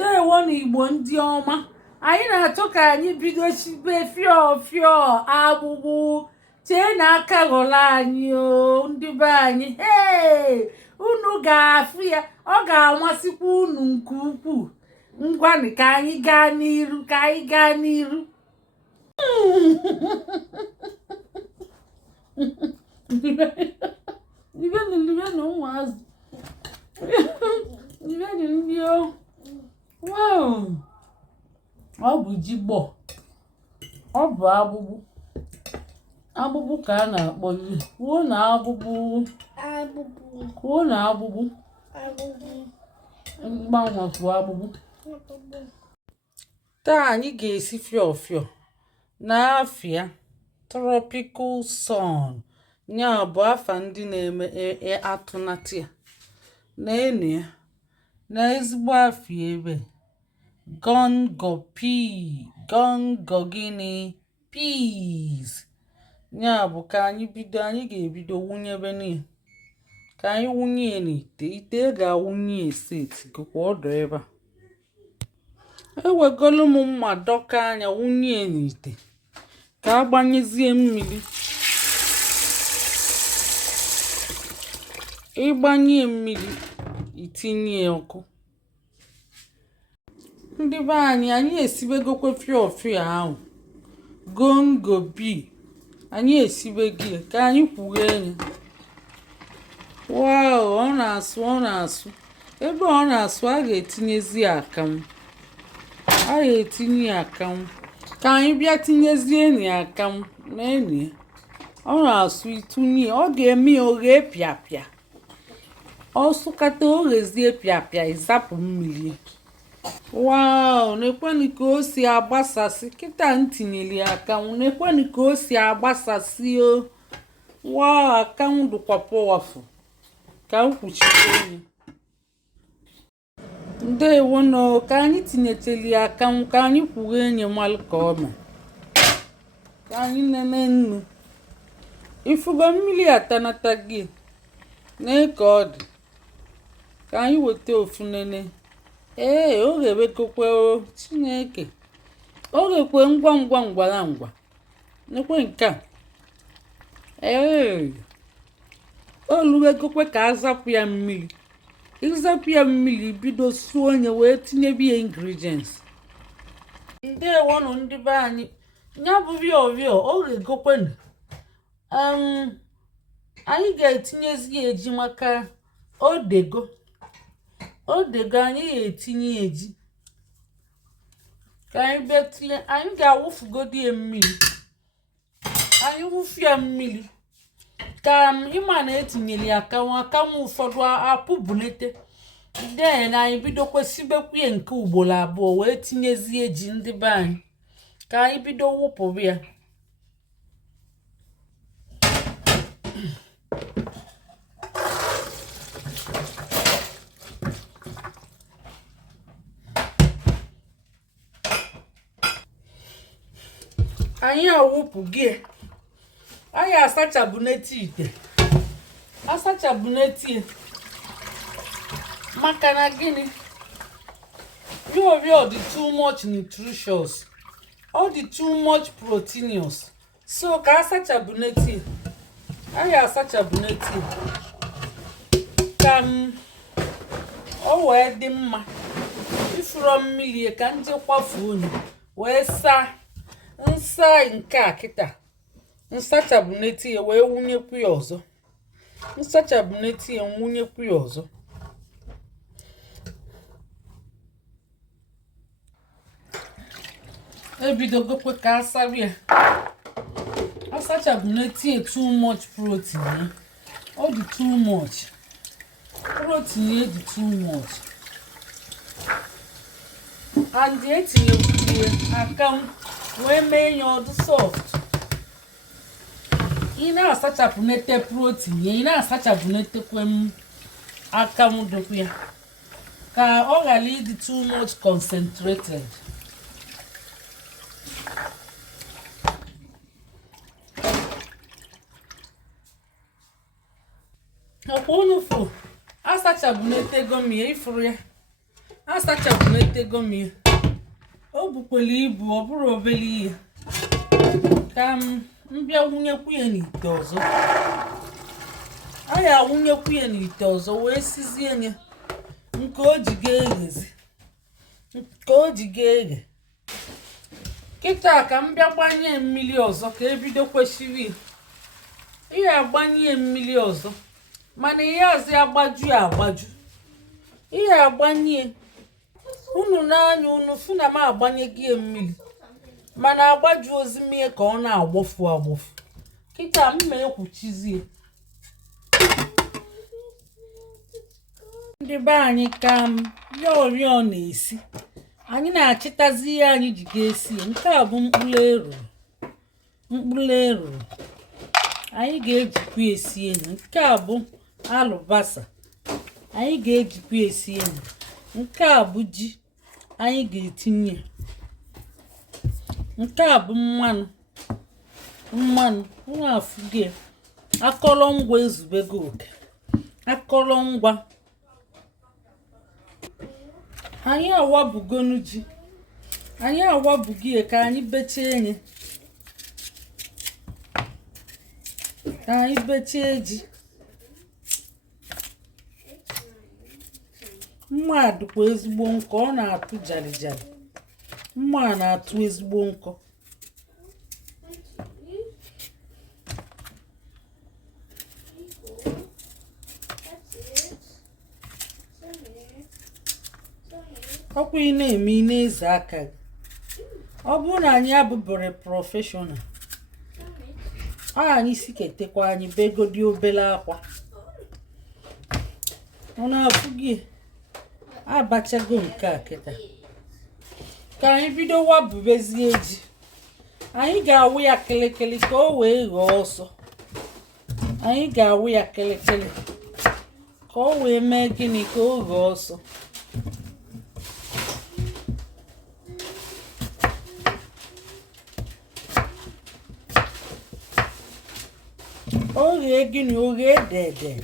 Ndewo n'Igbo ndị ọma, anyị na-achọ ka anyị bido shibe fịọ agbụgbụ chee na aka ghọrọ anyị o ndị be anyị. Unu ga-afụ ya, ọ ga-amasịkwa unu nke ukwuu. Ngwanụ ka anyị gaa n'iru Libenụ ụmụazụ libenụ ndị o. Wow, ọ bụ ji gbọ, ọ bụ agbụgbụ ka a na-akpọ ihe. Kwuo na agbụgbụ mgbanwe agbụgbụ. Taa anyị ga-esi fịọ n'afịa tropical sun, ya bụ afa ndị na-eme atụnatị ya na-enu ya na ezigbo afịa ebe gongo gịnị peas. Ya bụ ka anyị bido, anyị ga-ebido wụnyebe n'ihe ka anyị wụnye n'ite ga-awụnye eset gụkwa ọdụ ebe a. Ewegolu m mma dọka anya wụnye n'ite ka agbanyezie mmiri. Ịgbanye mmiri itinye ọkụ. Ndị be anyị esibegokwe fịọ ahụ gongo anyị esibegi ka anyị kwughe enyi. Wow, ọ na-asụ ebe ọ na-asụ a ga-etinyezi akamụ. Ka anyị bịa tinyezie enyi akamụ na enyi. Ọ na-asụ itunye, ọ ga-eme ya oghe pịapịa. Ọ sụkata oghezie pịapịa, ịzapụ mmiri. Wow, nekweni ka o si agbasasị. Kịta ntinyeli akanwụ, nekweni ka o si agbasasị o. Wow, akanwụ dụkwa powerful. Ka m kwuchite onye. Ndewo no, ka anyị tinyecheli akanwụ ka anyị kwughe enye malụ ka ọ mee. Ka anyị nene nnu. Ifugo mmiri atanata gị na-eke ọ dị. Ka anyị weta ofu nene. O ga-ewekokwe o Chineke. O ga-ekwe ngwa. Nekwe nke a. O luwekokwe ka azapụ ya mmiri. Ịzapụ ya mmiri bido suo onye wee tinyebe ya ingredients. Ndewo nụ ndị be anyị. Ya bụ vịọ o ga-egokwenụ. Anyị ga-etinyezi ya eji maka odego anyị ga-etinye eji. Ka anyị betinye, anyị ga-awụfugodi ya mmiri. Anyị wụfu ya mmiri ka ịma na etinyere ya akamụ ụfọdụ apụbulete. Na anyị bido kwesịbekwu ya nke ugboro abụọ wee tinyezie eji ndị be anyị. Ka anyị bido wụpụrụ ya. Anyị awụpụ gị. Anyị asachabuneti ite. Asachabuneti maka na gịnị? Rịọ dị too much nutritious. Ọ dị too much proteinous. So ka asachabuneti. Anyị asachabuneti ka o wee dị mma. Ifuro mmiri ka nje kwafuo unu wee saa. Nsa nke a kịta nsachabuneti ya wee wụnyekwu ya ọzọ. Nsachabuneti ya wụnyekwu ya ọzọ. Ebidogokwe ka asabi ya. Asachabuneti ya too much protein ya. Ọ dị too much. Protein ya dị too much. And etinye akamụ wee mee ya ọdụ soft. Ị na-asachapụnete protein ya, ị na-asachapụnetekwe akamụ dokwu ya ka ọ ghara ịdị too much concentrated. Ọkwa unu fụ asachabunetego m ya ifuru ya. asachapụletego m ya. O bukwara ibu, ọ bụrụ obere ihe. Ka m bịa wụnyekwu ya n'ite ọzọ. A ya awụnyekwu ya n'ite ọzọ wee sizie ya nke o ji ga-eghezi. Nke o ji ga-eghe. Kịta ka m bịa gbanye mmiri ọzọ ka ebido kwesịrị ya. Ihe agbanye mmiri ọzọ mana ihe azụ agbaju ya agbaju. Ihe agbanye unu n'anya unu fụ na m agbanye gị mmiri mana agbaju ozimie ka ọ na-agbofu agbofu. Kịta m ma ekwuchizie. Ndị be anyị ka m ya oriọ na-esi. Anyị na-achịtazi ihe anyị ji ga-esi. Nke a bụ mkpụrụ eruru. Mkpụrụ eruru. Anyị ga-ejikwa esi enyi. Nke a bụ alụbasa. Anyị ga-ejikwa esi enyi. Nke a bụ ji. Anyị ga-etinye. Nke a bụ mmanụ. Mmanụ. Nwa afụge. Akọrọngwa ezubego oke. Akọrọngwa. Anyị awabugonu ji. Anyị awabugo ya ka anyị bechaa enye. Ka anyị bechaa ji. Mma a dịkwa ezigbo nkọ. Ọ na-atụ jali jali. Mma a na-atụ ezigbo nkọ. Ọkwa ị na-eme ị na-eze aka gị. Ọ bụrụ na anyị abụbụrụ prọfeshọnal, anyị si ketekwa anyị begodi obere akwa. Ọ na-afụ gị abachago nke a kịta. Ka anyị bido wabubezie ji. Anyị ga-awụ ya kịlịkịlị ka o wee ghọọ ọsọ. Anyị ga-awụ ya kịlịkịlị ka o wee mee gịnị ka o ghọọ ọsọ. Oghee gịnị oghee dede.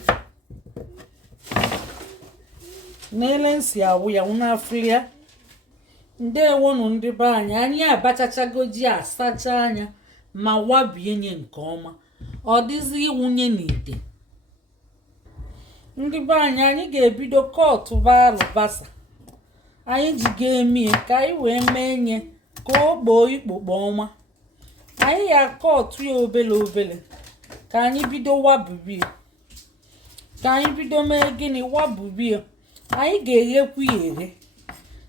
N'ele nsi awụ ya n'afịrị ya. Ndewonu ndị be anyị. Anyị abachachago ji asacha anya ma wabie nye nke ọma. Ọ dịzi ịwụnye n'ite. Ndị be anyị anyị ga-ebido kọtụba alụbasa. Anyị ji ga-emie ka anyị wee mee nye ka o gboo ikpokpo ọma. Anyị ya kọtụ ya obele obele. Ka anyị bido wabubie. Ka anyị bido mee gịnị wabubie. Anyị ga-eghekwu ya eghe.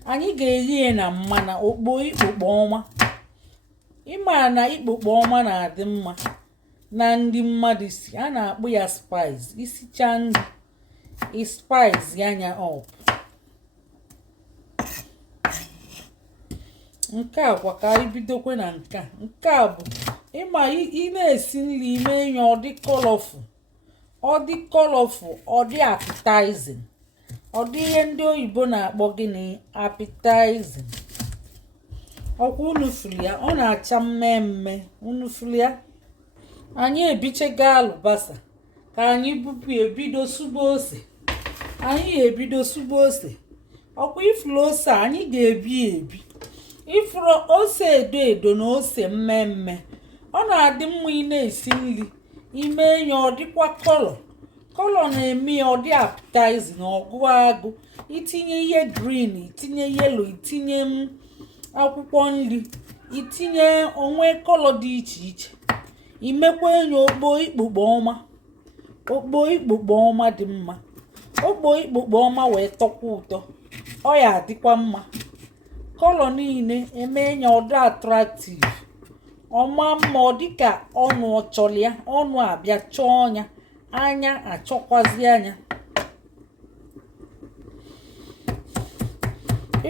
Anyị ga-eghe ya na mmanụ okpo ikpokpo ọma. Ịma na ikpokpo ọma na-adị mma na ndị mmadụ si. A na-akpọ ya spice. Isicha nri spice anya up. Nke a kwa ka anyị bidokwe na nke a. Nke a bụ ịma ị na-esi nri ime enyo ọ dị colorful. Ọ dị colorful, ọ dị appetizing. Ọ dị ihe ndị oyibo na-akpọ gịnị appetizing. Ọkwa unu furu ya, ọ na-acha mmemme. Unu furu ya. Anyị ebichego alụbasa ka anyị bupụ ebido suba ose. Anyị ebido suba ose. Ọkwa ifuru ose anyị ga-ebi ebi. Ifuru ose edo edo na ose mmemme. Ọ na-adị mma ị na-esi nri ime enyo ọ dịkwa kọlọ. Kọlọ na-eme ya ọ dị appetizing ọgụ agụ. Itinye ihe green, itinye yellow, itinye akwụkwọ nri, itinye onwe kọlọ dị iche iche. Imekwa enyo okpo ikpokpo ọma. Okpo ikpokpo ọma dị mma. Okpo ikpokpo ọma wee tọkwa ụtọ. Ọ ya adịkwa mma. Kọlọ niile eme enyo ọ dị attractive. Ọma mma ọ dịka ọnụ ọchọlịa. Ọnụ abịa chọọ ọnya. Anya achọkwazi anya.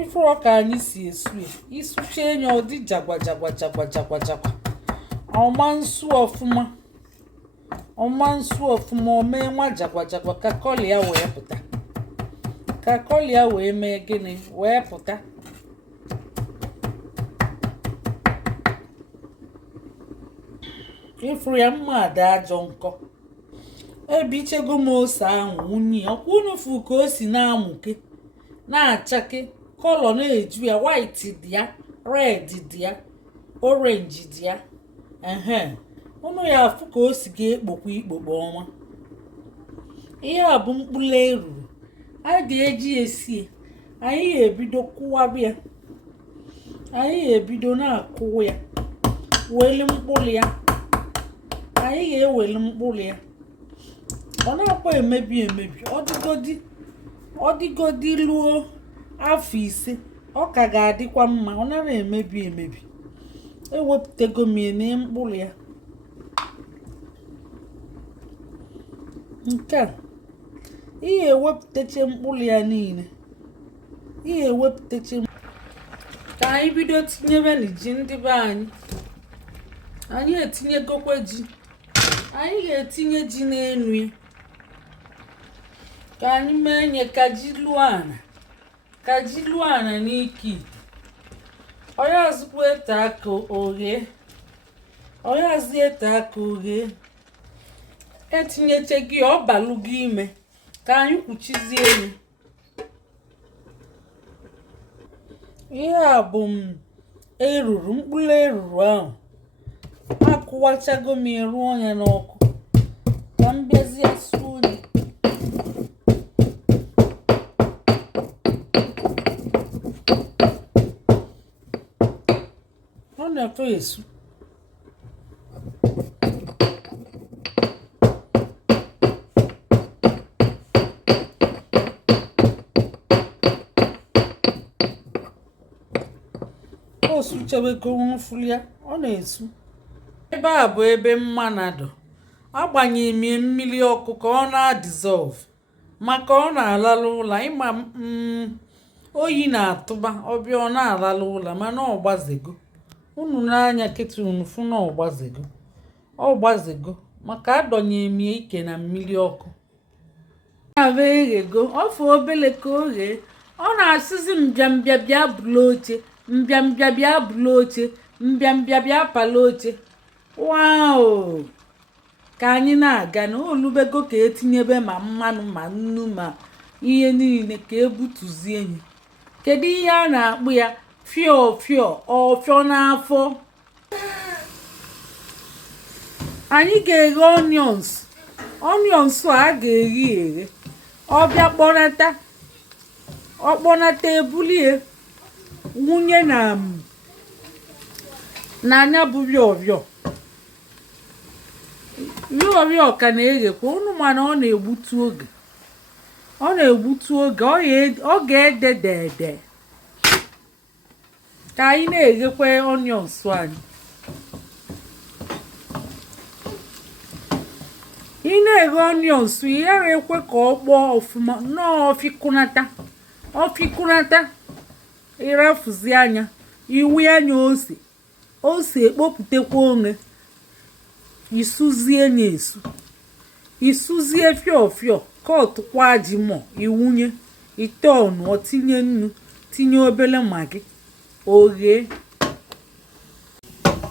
Ifuru ka anyị si esu ya. Isucha enyo ọ dị jagwa jagwa jagwa jagwa jagwa. Ọma nsu ọfụma. Ọma nsu ọfụma o mee nwa jagwa jagwa ka kọlị ya wee pụta. Ka kọlị ya wee mee gịnị wee pụta. Ifuru ya mma ada ajọ nkọ. Ebichego m ose ahụ wunye. Ọkwa unu fụ ka o si na-amụke na-achake kọlọ na-eju ya, white dị ya, red dị ya, orange dị ya. Ụnụ ya afụ ka o si ga-ekpokwa ikpokpo ọma. Ihe a bụ mkpụrụ eruru a ga-eji esie. Anyị ga-ebido kụwaba ya. Anyị ga-ebido na-akụwa ya, weli mkpụrụ ya. Anyị ga-eweli mkpụrụ ya. Ọ na-akwa emebi emebi. Ọ dịgodi luo afọ 5, ọ ka ga-adịkwa mma. Ọ nara emebi emebi. Ewepụtago m ya na mkpụrụ ya. Nke a ihe ewepụtacha mkpụrụ ya niile. Ihe ewepụtacha. Ka anyị bido tinyebe na ji ndị be anyị. Anyị etinyegokwe ji. Anyị ga-etinye ji n'enu ya. Ka anyị mee nye ka ji lụọ ana. Ka ji lụọ ana n'ike ite. Ọya azụkwa ete aka oghe. Ọya azụ ete aka oghe. Etinyeche gị ọ balụ gị ime. Ka anyị kwuchizie elu. Ihe a bụ eruru, mkpụrụ eruru ahụ. Akụwachago m ya ruo ya n'ọkụ. Ka m bịazie suo onye. Ọ na-atọ esu. O suchebego nwụfụrụ ya, ọ na-esu. Ebe a bụ ebe mmanụ. Agbanyere m mmiri ọkụ ka ọ na-adizọlve maka ọ na-alalụ ụla. Ịma oyi na-atụba ọbịa ọ na-alalụ ụla mana ọ gbazego. Unu n'anya kịtị unu fụ na ọ gbazego. Ọ gbazego maka adọnyere m ike na mmiri ọkụ. Na-abụ eghego, ọ fụ obele ka o ghee. Ọ na-asịzi mbịambịa bịa bụrụ oche, mbịambịa bịa bụrụ oche, mbịambịa bịa pala oche. Wow! Ka anyị na-aga na olubego ka etinyebe ma mmanụ ma nnu ma ihe niile ka ebutuzie enyi. Kedu ihe a na-akpụ ya? Fọọfọọ, ọfịọ n'afọ. Anyị ga-eghe onions. Onions a ga-eghe eghe. Ọ bịa kpọnata. Ọ kpọnata ebulie. Wunye na anya bụ rịọrịọ. Rịọrịọ ka na-eghekwa. Unu mana ọ na-egbutu oge. Ọ na-egbutu oge. Ọ ga-ede dede. Ka anyị na-eghekwa onions anyị. Ị na-eghe onions, ị ghara ekwe ka ọ kpọọ ọfụma. Nnọọ ọfịkụnata. Ọfịkụnata. Ịrafuzi anya. Iwu anya ose. Ose ekpopụtakwa onwe. Isuzie nya esu. Isuzie fịọfịọ. Kọtụkwa ji mọ. Iwunye. Ite ọnụ. Ọ tinye nnu. Tinye obele magi. Oghe.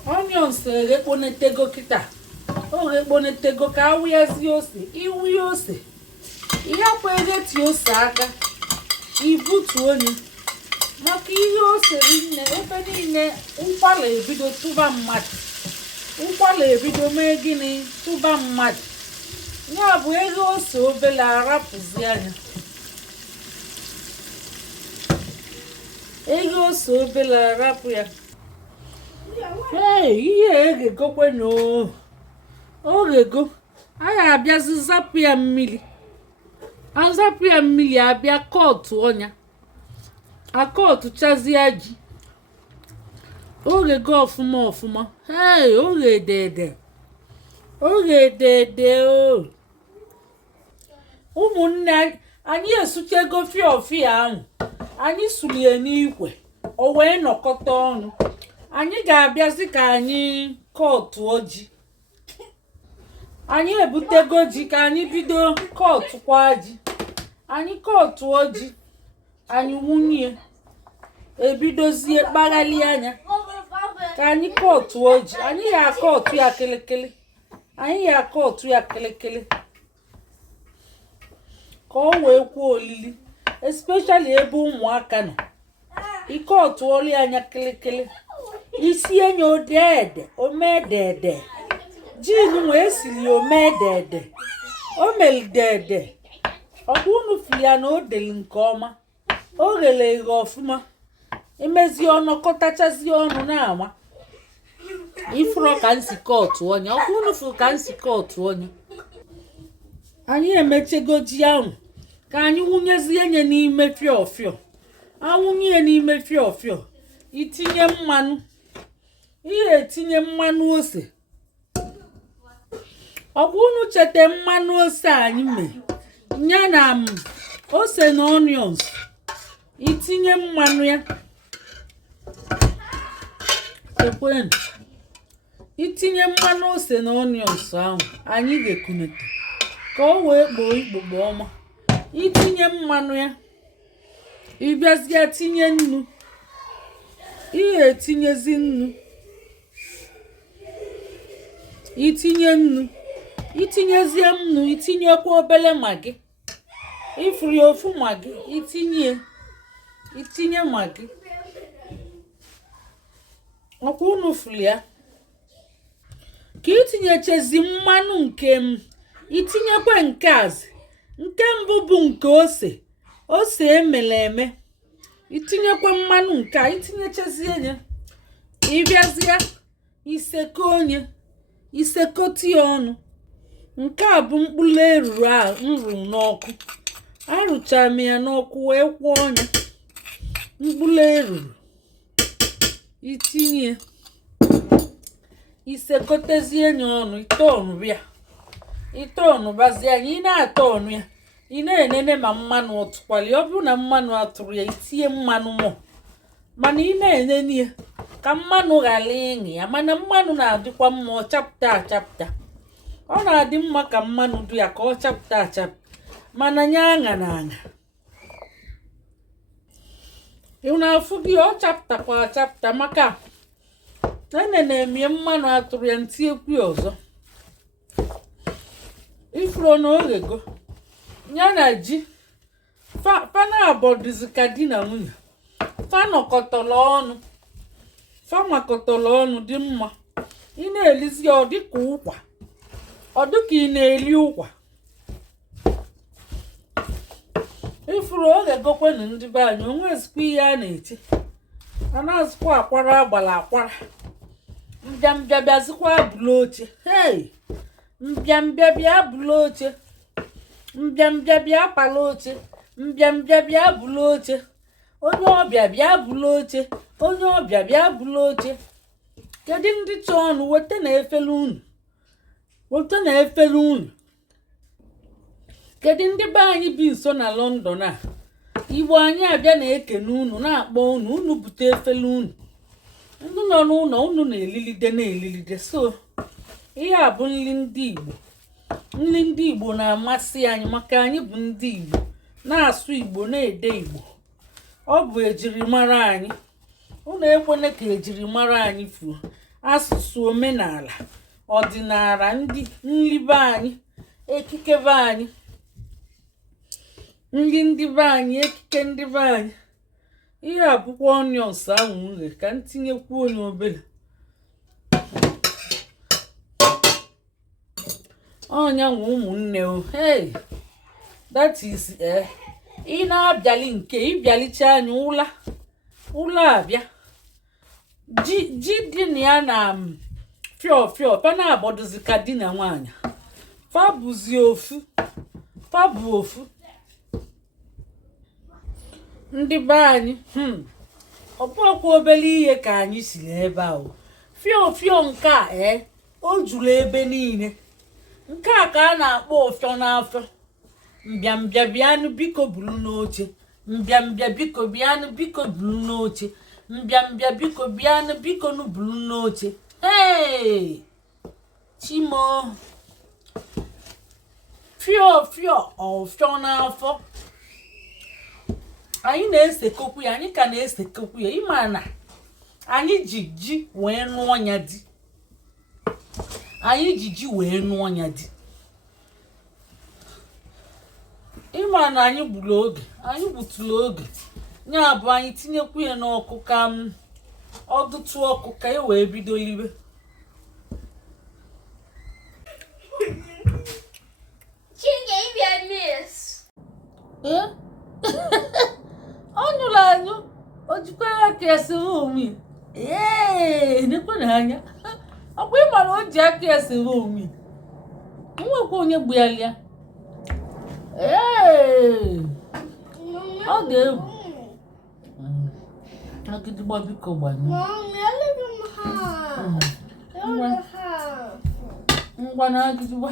Onions eghekponetego kịta. Oghekponetego ka awụyazie ose. Iwunye ose. Ihe akwa egheti ose aka. Ibutu onye. Maka ihe ose rinne ebe niile nkwala ebido tụba mmadụ. Nkwala ebido mee gịnị? Tụba mmadụ. Ya bụ eghe ose obele arapụzi anya. Eghe ose obele arapụ ya. Ihe eghegokwe n'oo. Oghego. Anyị abịazi zapụ ya mmiri. Azapụ ya mmiri abịa kọtụ ọnya. Akọtụchazie ji. Oghego ọfụma ọfụma. Oghe dede. Oghe dede o. Ụmụnne anyị esuchego fịọfịọ ahụ. Anyị sulie n'ikwe. O wee nọkọta ọnụ. Anyị ga-abịazi ka anyị kọtụọ ji. Anyị ebutego ji ka anyị bido kọtụkwa ji. Anyị kọtụọ ji. Anyị wunye. Ebidozie kpaghali anya. Ka anyị kọtụọ ji. Anyị ya akọtụ ya kelekele. Anyị ya akọtụ ya kelekele. Ka o wee kwuo olili. Especially ebe ụmụaka nọ. ike ọtụọli anya kịlịkịlị isi enye odede omedede jinu wee siri omedede omelidede ọkwa unu fili ya na o deli nke ọma o ghere eghe ọfụma imezi ọnọkọtachazi ọnụ na-ama ifuru ka nsikọtụ onye ọkwa unu furu ka nsikọtụ onye anyị emechego ji ahụ ka anyị wụnyezie nye n'ime fịọfịọ awụnye n'ime fịọfịọ itinye mmanụ ihe etinye mmanụ ose ọkwa unu chete mmanụ ose anyị mee ya na ose na onions itinye mmanụ ya ekwenu itinye mmanụ ose na onions ahụ anyị ga-ekunete ka o wee kpoo ikpokpo ọma itinye mmanụ ya ịbịazie tinye nnu ihe etinyezi nnu itinye nnu itinyezie nnu itinyekwa obele magi ifuri ofu magi itinye magi ọkwa unu furu ya ka itinyechezi mmanụ nke itinyekwa nke azị nke mbụ bụ nke ose emele eme itinyekwa mmanụ nke a itinyechazie ya ịbịazịa isekoti ya ọnụ nke a bụ mkpụrụ eruru a nrụ n'ọkụ arụchara m ya n'ọkụ wee kwụọ ọnya mkpụrụ eruru itinye isekotezie ya ọnụ ite ọnụbazie ya ị na-ata ọnụ ya ị na-enene ma mmanụ ọtụkwali ọ bụrụ na mmanụ atụrụ ya itinye mmanụ mọ mana ị na-enene ya ka mmanụ ghara ịṅị ya mana mmanụ na-adịkwa mma ọ chapụta achapụta ọ na-adị mma ka mmanụ dị ya ka ọ chapụta achapụta mana nya aṅa na aṅa ị na-afụ gị ọ chapụtakwa achapụta maka enene mmanụ atụrụ ya ntinyekwu ya ọzọ ifuru na oghego ya na ji fa na-abọ dịzi ka di na nwunye fa makọtọrọ ọnụ dị mma ị na-elizi ọ dịka ụkwa ọ dịka ị na-eli ụkwa ifuru oghegokwenụ ndị be anyị onwe ezikwa ihe a na-eche a na-azụkwa akwara agbara akwara mbịambịa bịazikwa bụlụ oche hei mbịambịa bịa bụlụ oche mbịambịa bịa pala oche mbịambịa bịa bụlụ oche onye ọbịa bịa bụlụ oche onye ọbịa bịa bụlụ oche kedu ndị chọ ọnụ weta na efere unu kedu ndị be anyị bi nso na London a Igbo anyị abịa na-ekene unu na-akpọ unu bute efere unu ndị nọ n'ụlọ unu na-elilide so ihe a bụ nri ndị Igbo na-amasị anyị maka anyị bụ ndị Igbo na-asụ Igbo na-ede Igbo ọ bụ ejirimara anyị unu ekwene ka ejirimara anyị fuo asụsụ omenala ọdịnala nri be anyị ekike be anyị nri ndị be anyị ekike ndị be anyị ihe abụkwa onions ahụ nre ka m tinyekwu onye obere ọnya nwe ụmụnne o hey that is ị na-abịali nke ịbịalicha anyị ụla abịa ji dị na ya na fịọfịọ fa na-abọdozi ka di na nwaanyị fa bụ ofu ndị be anyị ọbụọkwa obere ihe ka anyị siri ebe ahụ fịọfịọ nke a o juru ebe niile nke a ka a na-akpọ ụfịọ n'afọ mbịambịa bịanụ biko buru n'oche mbịambịa biko bịanụ biko buru n'oche mbịambịa biko bịanụ biko nụ buru n'oche hey chimo fịọfịọ ọfịọ n'afọ anyị na-esekokwu ya anyị ka na-esekokwu ya ịma na anyị ji wee nụọ ya di ịma na anyị gbutụrụ oge nya bụ anyị tinyekwu ya n'ọkụ ka ọ dụtụ ọkụ ka e wee bido liwe. Ọ nyụrụ anyụ o jikwara aka esiri omi nekwe n'anya ọkwa ịmara o ji aka esiri omi nwekwa onye gbuyalia ọ ga-egwu agịdịgba biko gbanyụ ngwa na agịdịgba